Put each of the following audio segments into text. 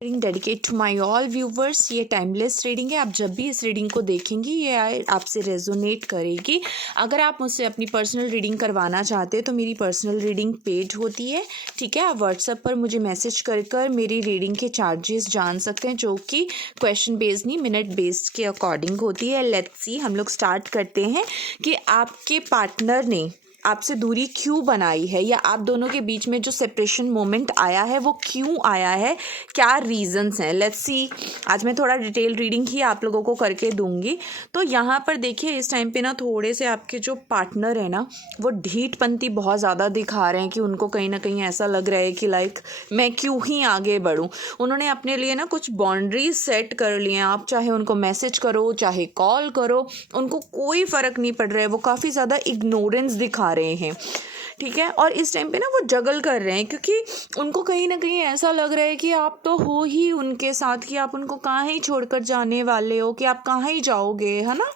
Reading dedicate to my all viewers. ये timeless reading है। आप जब भी इस रीडिंग को देखेंगी ये आपसे रेजोनेट करेगी। अगर आप मुझसे अपनी पर्सनल रीडिंग करवाना चाहते हैं तो मेरी पर्सनल रीडिंग पेड होती है, ठीक है। आप व्हाट्सएप पर मुझे मैसेज कर मेरी रीडिंग के चार्जेस जान सकते हैं, जो कि क्वेश्चन बेस्ड नहीं मिनट बेस्ड के अकॉर्डिंग होती है। लेट्स सी, हम लोग स्टार्ट करते हैं कि आपके पार्टनर ने आपसे दूरी क्यों बनाई है, या आप दोनों के बीच में जो सेपरेशन मोमेंट आया है वो क्यों आया है, क्या रीजंस हैं। लेट्स सी, आज मैं थोड़ा डिटेल रीडिंग ही आप लोगों को करके दूंगी। तो यहाँ पर देखिए, इस टाइम पे ना थोड़े से आपके जो पार्टनर है ना वो ढीठपंती बहुत ज़्यादा दिखा रहे हैं कि उनको कहीं ना कहीं ऐसा लग रहा है कि लाइक मैं क्यों ही आगे बढ़ूँ। उन्होंने अपने लिए ना कुछ बाउंड्रीज सेट कर लिए हैं। आप चाहे उनको मैसेज करो चाहे कॉल करो, उनको कोई फ़र्क नहीं पड़ रहा है। वो काफ़ी ज़्यादा इग्नोरेंस दिखा रहे हैं, ठीक है। और इस टाइम पे ना वो जगल कर रहे हैं क्योंकि उनको कहीं ना कहीं ऐसा लग रहा है कि आप तो हो ही उनके साथ, कि आप उनको कहाँ ही छोड़कर जाने वाले हो, कि आप कहाँ ही जाओगे, है ना।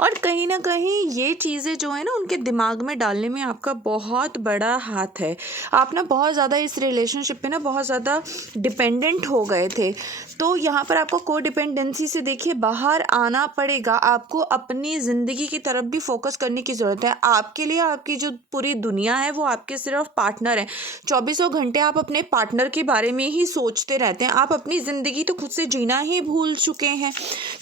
और कहीं ना कहीं ये चीज़ें जो है ना उनके दिमाग में डालने में आपका बहुत बड़ा हाथ है। आप ना बहुत ज़्यादा इस रिलेशनशिप पे ना बहुत ज़्यादा डिपेंडेंट हो गए थे। तो यहाँ पर आपको को डिपेंडेंसी से देखिए बाहर आना पड़ेगा। आपको अपनी ज़िंदगी की तरफ भी फोकस करने की ज़रूरत है। आपके लिए आपकी जो पूरी दुनिया है वो आपके सिर्फ पार्टनर है। 24 घंटे आप अपने पार्टनर के बारे में ही सोचते रहते हैं। आप अपनी ज़िंदगी तो खुद से जीना ही भूल चुके हैं।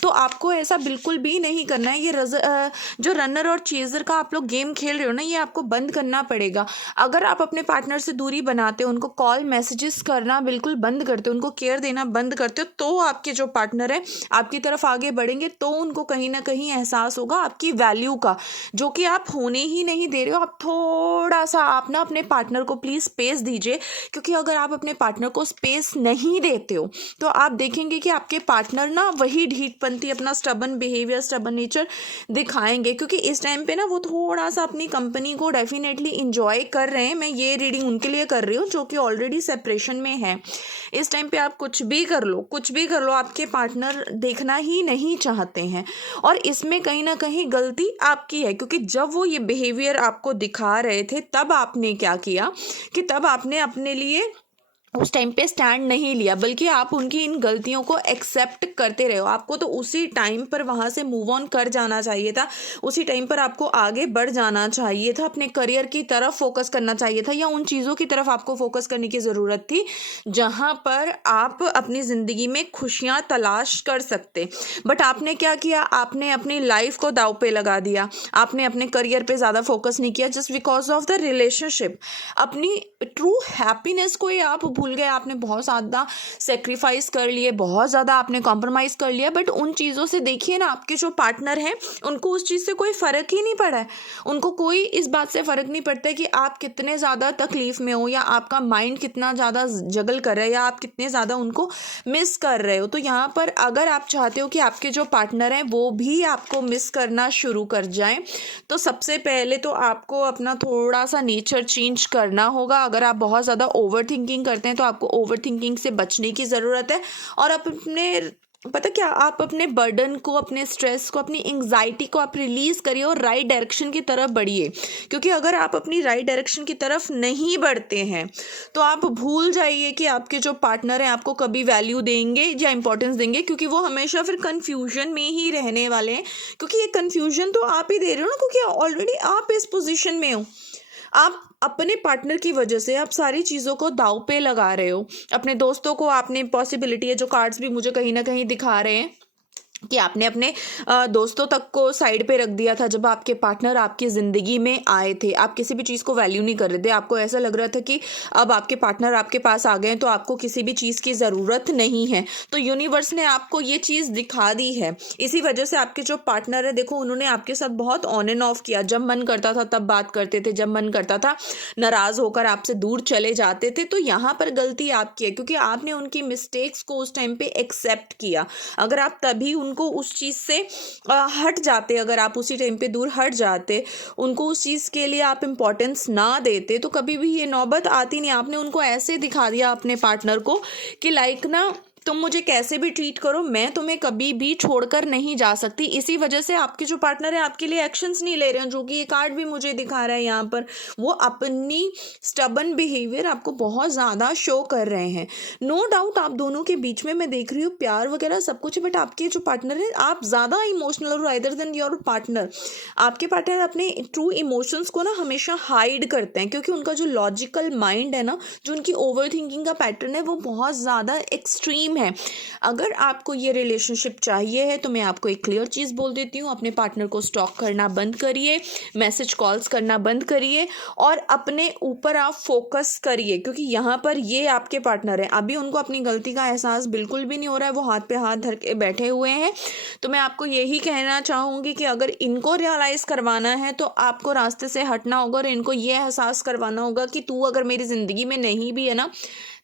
तो आपको ऐसा बिल्कुल भी नहीं करना है। ये जो रनर और चेजर का आप लोग गेम खेल रहे हो ना, ये आपको बंद करना पड़ेगा। अगर आप अपने पार्टनर से दूरी बनाते हो, उनको कॉल मैसेजेस करना बिल्कुल बंद करते हो, उनको केयर देना बंद करते हो, तो आपके जो पार्टनर है आपकी तरफ आगे बढ़ेंगे। तो उनको कहीं ना कहीं एहसास होगा आपकी वैल्यू का, जो कि आप होने ही नहीं दे रहे हो। आप थोड़ा सा आप ना अपने पार्टनर को प्लीज़ स्पेस दीजिए, क्योंकि अगर आप अपने पार्टनर को स्पेस नहीं देते हो तो आप देखेंगे कि आपके पार्टनर ना वही ढीठपंती, अपना स्टबन बिहेवियर, स्टबन नेचर दिखाएंगे। क्योंकि इस टाइम पे ना वो थोड़ा सा अपनी कंपनी को डेफिनेटली इंजॉय कर रहे हैं। मैं ये रीडिंग उनके लिए कर रही हूँ जो कि ऑलरेडी सेपरेशन में है। इस टाइम पे आप कुछ भी कर लो, कुछ भी कर लो, आपके पार्टनर देखना ही नहीं चाहते हैं। और इसमें कहीं ना कहीं गलती आपकी है, क्योंकि जब वो ये बिहेवियर आपको दिखा रहे थे तब आपने क्या किया कि तब आपने अपने लिए उस टाइम पे स्टैंड नहीं लिया, बल्कि आप उनकी इन गलतियों को एक्सेप्ट करते रहे हो। आपको तो उसी टाइम पर वहाँ से मूव ऑन कर जाना चाहिए था। उसी टाइम पर आपको आगे बढ़ जाना चाहिए था, अपने करियर की तरफ फोकस करना चाहिए था, या उन चीज़ों की तरफ आपको फोकस करने की ज़रूरत थी जहाँ पर आप अपनी ज़िंदगी में खुशियाँ तलाश कर सकते। बट आपने क्या किया, आपने अपनी लाइफ को दाव पे लगा दिया। आपने अपने करियर पे ज़्यादा फोकस नहीं किया just because of the relationship. अपनी ट्रू हैप्पीनेस को ही आप भूल गए। आपने बहुत ज़्यादा सेक्रीफाइस कर लिए, बहुत ज़्यादा आपने कॉम्प्रोमाइज़ कर लिया। बट उन चीज़ों से देखिए ना, आपके जो पार्टनर हैं उनको उस चीज़ से कोई फ़र्क ही नहीं पड़ा है। उनको कोई इस बात से फ़र्क नहीं पड़ता है कि आप कितने ज़्यादा तकलीफ़ में हो, या आपका माइंड कितना ज़्यादा जगल कर रहा है, या आप कितने ज़्यादा उनको मिस कर रहे हो। तो यहाँ पर अगर आप चाहते हो कि आपके जो पार्टनर हैं वो भी आपको मिस करना शुरू कर जाएं, तो सबसे पहले तो आपको अपना थोड़ा सा नेचर चेंज करना होगा। अगर आप बहुत ज़्यादा ओवर थिंकिंग करते हैं तो आपको ओवर थिंकिंग से बचने की ज़रूरत है। और आप अपने, पता क्या, आप अपने बर्डन को, अपने स्ट्रेस को, अपनी एंग्जाइटी को आप रिलीज़ करिए और राइट डायरेक्शन की तरफ बढ़िए। क्योंकि अगर आप अपनी राइट डायरेक्शन की तरफ नहीं बढ़ते हैं तो आप भूल जाइए कि आपके जो पार्टनर हैं आपको कभी वैल्यू देंगे या इंपॉर्टेंस देंगे, क्योंकि वो हमेशा फिर कन्फ्यूजन में ही रहने वाले हैं। क्योंकि ये कन्फ्यूजन तो आप ही दे रहे हो ना, क्योंकि ऑलरेडी आप इस पोजिशन में हो। आप अपने पार्टनर की वजह से आप सारी चीज़ों को दाव पे लगा रहे हो। अपने दोस्तों को आपने, पॉसिबिलिटी है, जो कार्ड्स भी मुझे कहीं ना कहीं दिखा रहे हैं कि आपने अपने दोस्तों तक को साइड पे रख दिया था जब आपके पार्टनर आपकी ज़िंदगी में आए थे। आप किसी भी चीज़ को वैल्यू नहीं कर रहे थे। आपको ऐसा लग रहा था कि अब आपके पार्टनर आपके पास आ गए हैं तो आपको किसी भी चीज़ की ज़रूरत नहीं है। तो यूनिवर्स ने आपको ये चीज़ दिखा दी है। इसी वजह से आपके जो पार्टनर है, देखो, उन्होंने आपके साथ बहुत ऑन एंड ऑफ किया। जब मन करता था तब बात करते थे, जब मन करता था नाराज़ होकर आपसे दूर चले जाते थे। तो यहाँ पर गलती आपकी है, क्योंकि आपने उनकी मिस्टेक्स को उस टाइम पे एक्सेप्ट किया। अगर आप तभी उनको उस चीज़ से हट जाते, अगर आप उसी टाइम पे दूर हट जाते, उनको उस चीज़ के लिए आप इम्पोर्टेंस ना देते, तो कभी भी ये नौबत आती नहीं। आपने उनको ऐसे दिखा दिया अपने पार्टनर को कि लाइक ना तुम मुझे कैसे भी ट्रीट करो, मैं तुम्हें कभी भी छोड़कर नहीं जा सकती। इसी वजह से आपके जो पार्टनर है आपके लिए एक्शंस नहीं ले रहे हैं, जो कि ये कार्ड भी मुझे दिखा रहा है यहाँ पर। वो अपनी स्टबन बिहेवियर आपको बहुत ज़्यादा शो कर रहे हैं। नो डाउट आप दोनों के बीच में मैं देख रही हूँ प्यार वगैरह सब कुछ है, बट आपके जो पार्टनर है आप ज़्यादा इमोशनल और रादर देन योर पार्टनर, आपके पार्टनर अपने ट्रू इमोशंस को ना हमेशा हाइड करते हैं, क्योंकि उनका जो लॉजिकल माइंड है ना, जो उनकी ओवर थिंकिंग का पैटर्न है वो बहुत ज़्यादा एक्सट्रीम है। अगर आपको ये रिलेशनशिप चाहिए है तो मैं आपको एक क्लियर चीज़ बोल देती हूँ, अपने पार्टनर को स्टॉक करना बंद करिए, मैसेज कॉल्स करना बंद करिए और अपने ऊपर आप फोकस करिए, क्योंकि यहाँ पर ये आपके पार्टनर है, अभी उनको अपनी गलती का एहसास बिल्कुल भी नहीं हो रहा है, वो हाथ पे हाथ धर के बैठे हुए हैं। तो मैं आपको यही कहना चाहूँगी कि अगर इनको रियलाइज़ करवाना है तो आपको रास्ते से हटना होगा और इनको ये एहसास करवाना होगा कि तू अगर मेरी ज़िंदगी में नहीं भी है ना,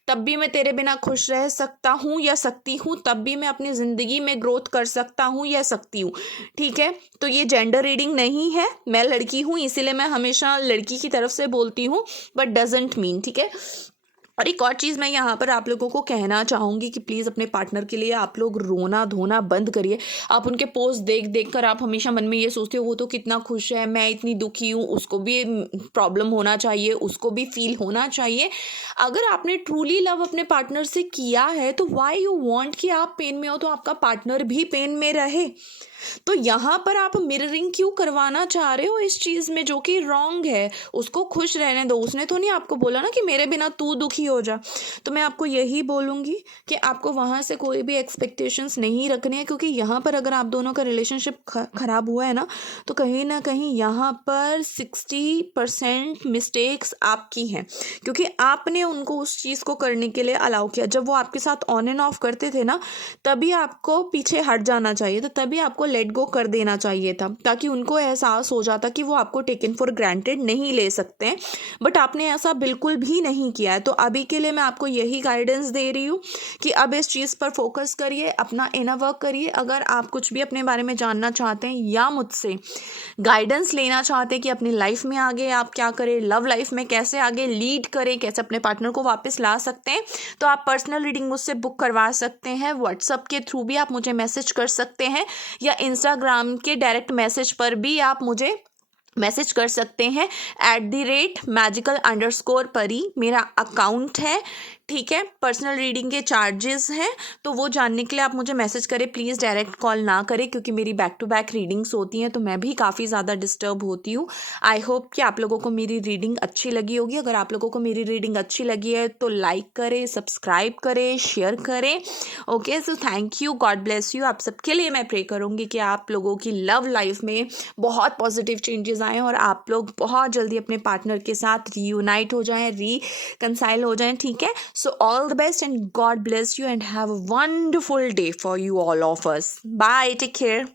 तब भी मैं तेरे बिना खुश रह सकता हूँ या सकती हूँ, तब भी मैं अपनी ज़िंदगी में ग्रोथ कर सकता हूँ या सकती हूँ। ठीक है, तो ये जेंडर रीडिंग नहीं है, मैं लड़की हूँ इसीलिए मैं हमेशा लड़की की तरफ से बोलती हूँ, बट डजेंट मीन, ठीक है। और एक और चीज़ मैं यहाँ पर आप लोगों को कहना चाहूँगी कि प्लीज़ अपने पार्टनर के लिए आप लोग रोना धोना बंद करिए। आप उनके पोस्ट देख देख कर आप हमेशा मन में ये सोचते हो वो तो कितना खुश है, मैं इतनी दुखी हूँ, उसको भी प्रॉब्लम होना चाहिए, उसको भी फील होना चाहिए। अगर आपने ट्रूली लव अपने पार्टनर से किया है तो वाई यू वांट कि आप पेन में हो तो आपका पार्टनर भी पेन में रहे। तो यहाँ पर आप मिररिंग क्यों करवाना चाह रहे हो इस चीज़ में, जो कि रॉन्ग है। उसको खुश रहने दो, उसने तो नहीं आपको बोला ना कि मेरे बिना तू दुखी हो जा। तो मैं आपको यही बोलूँगी कि आपको वहाँ से कोई भी एक्सपेक्टेशंस नहीं रखने हैं, क्योंकि यहाँ पर अगर आप दोनों का रिलेशनशिप ख़राब हुआ है ना कहीं यहाँ पर 60% मिस्टेक्स आपकी हैं, क्योंकि आपने उनको उस चीज़ को करने के लिए अलाउ किया। जब वो आपके साथ ऑन एंड ऑफ करते थे ना, तभी आपको पीछे हट जाना चाहिए था, तभी आपको लेट गो कर देना चाहिए था, ताकि उनको एहसास हो जाता कि वो आपको टेकन फॉर ग्रांटेड नहीं ले सकते हैं। बट आपने ऐसा बिल्कुल भी नहीं किया है। तो अभी के लिए मैं आपको यही गाइडेंस दे रही हूँ कि अब इस चीज़ पर फोकस करिए, अपना इनर वर्क करिए। अगर आप कुछ भी अपने बारे में जानना चाहते हैं या मुझसे गाइडेंस लेना चाहते हैं कि अपनी लाइफ में आगे आप क्या करें, लव लाइफ में कैसे आगे लीड करें, कैसे अपने पार्टनर को वापस ला सकते हैं, तो आप पर्सनल रीडिंग मुझसे बुक करवा सकते हैं। व्हाट्सएप के थ्रू भी आप मुझे मैसेज कर सकते हैं या इंस्टाग्राम के डायरेक्ट मैसेज पर भी आप मुझे मैसेज कर सकते हैं। @magical_परी मेरा अकाउंट है, ठीक है। पर्सनल रीडिंग के चार्जेस हैं, तो वो जानने के लिए आप मुझे मैसेज करें। प्लीज़ डायरेक्ट कॉल ना करें, क्योंकि मेरी बैक टू बैक रीडिंग्स होती हैं तो मैं भी काफ़ी ज़्यादा डिस्टर्ब होती हूँ। आई होप कि आप लोगों को मेरी रीडिंग अच्छी लगी होगी। अगर आप लोगों को मेरी रीडिंग अच्छी लगी है तो लाइक करें, सब्सक्राइब करें, शेयर करें। Okay, so thank you, God bless you. आप सबके लिए मैं प्रे करूँगी कि आप लोगों की लव लाइफ में बहुत पॉजिटिव चेंजेस आएँ और आप लोग बहुत जल्दी अपने पार्टनर के साथ रीयूनाइट हो जाएँ, रिकंसाइल हो जाएँ, ठीक है। So all the best and God bless you and have a wonderful day for you all of us. Bye. Take care.